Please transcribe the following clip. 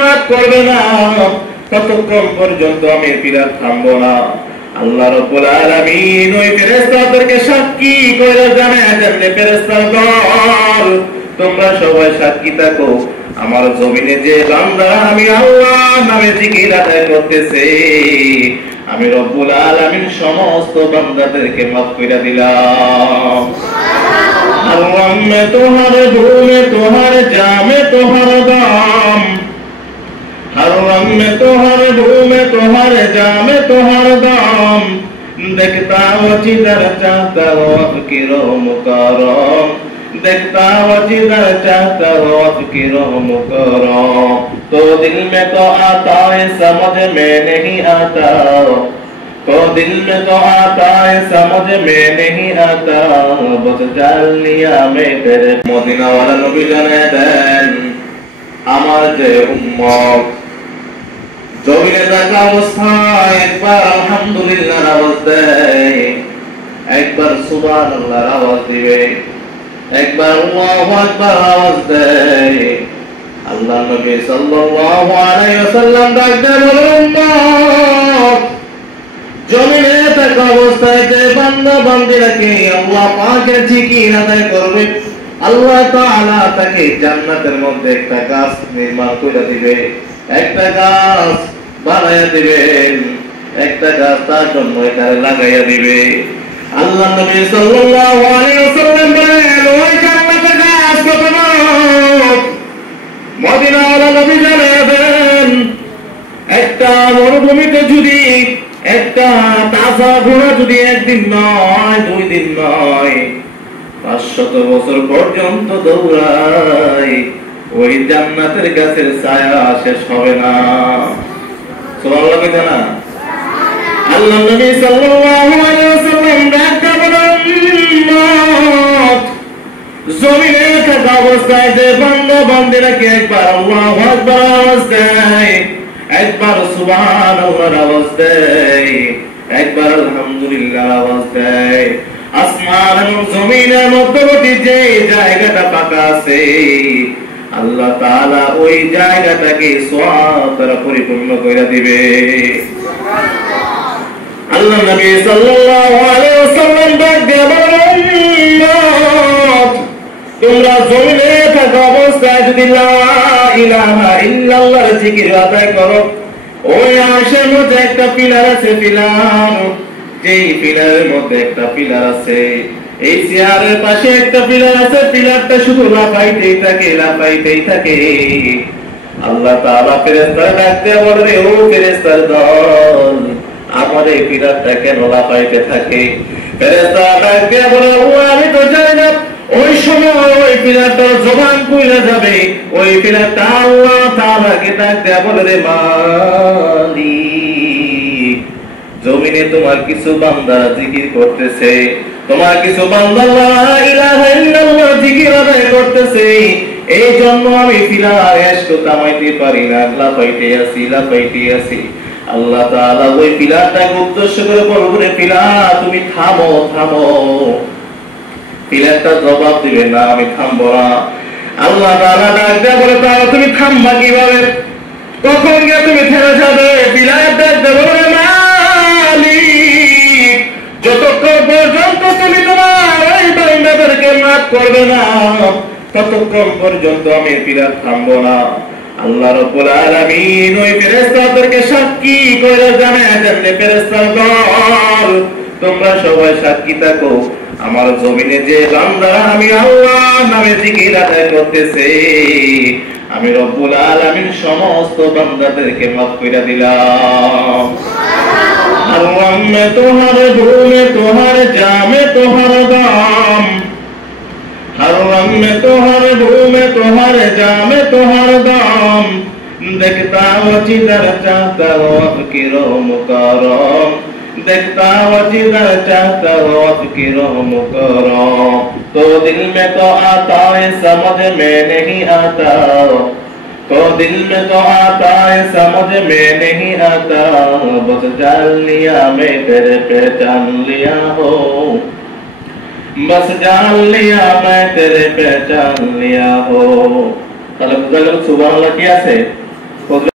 মাফ করবে না, ততক্ষণ পর্যন্ত আমি পিলার থামবো না। আল্লাহ রাব্বুল আলামিন ওই ফেরেশতাদেরকে সাক্ষী করে জানায় দেন, ফেরেশতার দল তোমরা সবাই সাক্ষী থাকো, আমার জমিনে যে বান্দা আমি আল্লাহ নামে জিকির আদায় করতেছে, আমি রব্বুল আলামিন সমস্ত বান্দাদেরকে মাফ করে দিলাম। हर रंग में तुम्हारे धूल में तुम्हारे जामे तुम्हारा दाम, हर रंग में तुम्हारे धूल में तुम्हारे जामे तुम्हारा दाम, देखता वो जिधर चाहता वो आपकी रोह मुकरम, देखता वो जिधर चाहता वो आपकी रोह मुकरम, तो दिल में तो आता है समझ में नहीं आता, तो दिल में तो आता है समझ में नहीं आता, बस जान लिया मैं तेरे। मदीना वाला नबी জানায় দেন, আমার যে উম্মত জমিনে থাকা অবস্থায় একবার আলহামদুলিল্লাহর আওয়াজ দেয়, একবার সুবহানাল্লাহর আওয়াজ দিবে, একবার আল্লাহু আকবার আওয়াজ দেয়, আল্লাহ নবী সাল্লাল্লাহু আলাইহি ওয়াসাল্লাম ডাকতে বলেন, উম্মত জমিনে থাকা অবস্থায় যে বান্দা বান্দিরাকে আল্লাহ পাকের জিকির আদায় করবে, আল্লাহ তাআলা তাকে জান্নাতের মধ্যে একটা গাছ নির্মাণ করে দিবে, একটা গাছ বানায়া দিবেন, একটা গাছ তার জন্য এখানে লাগাইয়া দিবে। আল্লাহ নবী সাল্লাল্লাহু আলাইহি ওয়াসাল্লাম বলেন, ওই জান্নাতের গাছ কত বড়! মদিনা ওয়ালা নবী জানায় দেন, একটা মরুভূমিতে যদি একটা তাজা ঘোড়া যদি একদিন নয়, 2 দিন নয়, 500 বছর পর্যন্ত দৌড়ায়, ওই জান্নাতের গাছের ছায়া শেষ হবে না। সুবহানাল্লাহ কইতে না? আল্লাহ নবী সাল্লাল্লাহু আলাইহি ওয়াসাল্লাম ডাকতে বলেন, জমিনে থাকা অবস্থায় যে বান্দা বান্দিরাকে একবার আল্লাহু আকবার আওয়াজ দেয়, একবার সুবহানাল্লাহর আওয়াজ দেয়, একবার আলহামদুলিল্লাহর আওয়াজ দেয়, আসমান এবং জমিনের মধ্যবর্তী যে জায়গাটা ফাঁকা আছে, আল্লাহ তাআলা ওই জায়গাটাকে সওয়াব দ্বারা পরিপূর্ণ করে দিবে। আল্লাহ নবী সাল্লাল্লাহু আলাইহি ওয়াসাল্লাম ডাকতে বলেন, তোমরা জমিনে থাকা অবস্থায় যদি লা ইলাহা ইল্লাল্লাহর জিকির আদায় করো, ওই আরশের মধ্যে একটা পিলার আছে, পিলার, যেই পিলারের মধ্যে একটা পিলার আছে, এই চেয়ারের পাশে একটা পিলার আছে, পিলারটা শুধু লাফাইতেই থাকে, লাফাইতেই থাকে। আল্লাহ তাআলা ফেরেশতাদের ডাকতে বলে, ও ফেরেশতার দল, আমার এই পিলারটা কেন লাফাইতে থাকে? ফেরেশতারা ডাকতে বলে, ও আমি তো জানি না। ওই সময় ওই পিলারটার জবান খুলে যাবে, ওই পিলারটা আল্লাহ তাআলাকে ডাকতে বলে, রে মালিক, জমিনে তোমার কিছু বান্দা জিকির করতেছে, তোমার কিছু বান্দা লা ইলাহা ইল্লাল্লাহ জিকির আদায় করতেছে, এই জন্য আমি পিলার এসে থামাইতে পারি না, লাফাইতে আছি, লাফাইতে আছি। আল্লাহ তাআলা ওই পিলারটাকে উদ্দেশ্য করে বলবে, পিলার তুমি থামো, থামো। পিলারটা জবাব দিবে, না আমি থামবো না। আল্লাহ তাআলা ডাক দেয়া বলে, তাহলে তুমি থামবা কিভাবে? কখন গিয়ে তুমি থেমে যাবে? পিলার ডাক দেয়া বলে, মালিক, যতক্ষণ পর্যন্ত তুমি তোমার ওই বান্দাদেরকে মাফ করবে না, ততক্ষণ পর্যন্ত আমি পিলার থামবো না। আল্লাহ রাব্বুল আলামিন ওই ফেরেশতাদেরকে সাক্ষী করে জানায় দেন, ফেরেশতার দল তোমরা সবাই সাক্ষী থাকো, আমার জমিনে যে বান্দারা আমি আল্লাহ নামে জিকির আদায় করতেছে, আমি রব্বুল আলামিন সমস্ত বান্দাদেরকে মাফ করে দিলাম। हर रंग में तुम्हारे धूल में तुम्हारे जामे तुम्हारा दाम, हर रंग में तुम्हारे धूल में तुम्हारे जामे तुम्हारा दाम, देखता वो जिधर चाहता वो आपकी रोह मुकरम, देखता वो जिधर चाहता वो आपकी रोह मुकरम, तो दिल में तो आता है समझ में नहीं आता, तो दिल में तो आता है समझ में नहीं आता, बस जान लिया मैं तेरे पहचान लिया हो, बस जान लिया मैं तेरे पहचान लिया हो। তাহলে বুঝা গেল সুবহানাল্লাহ কি আছে?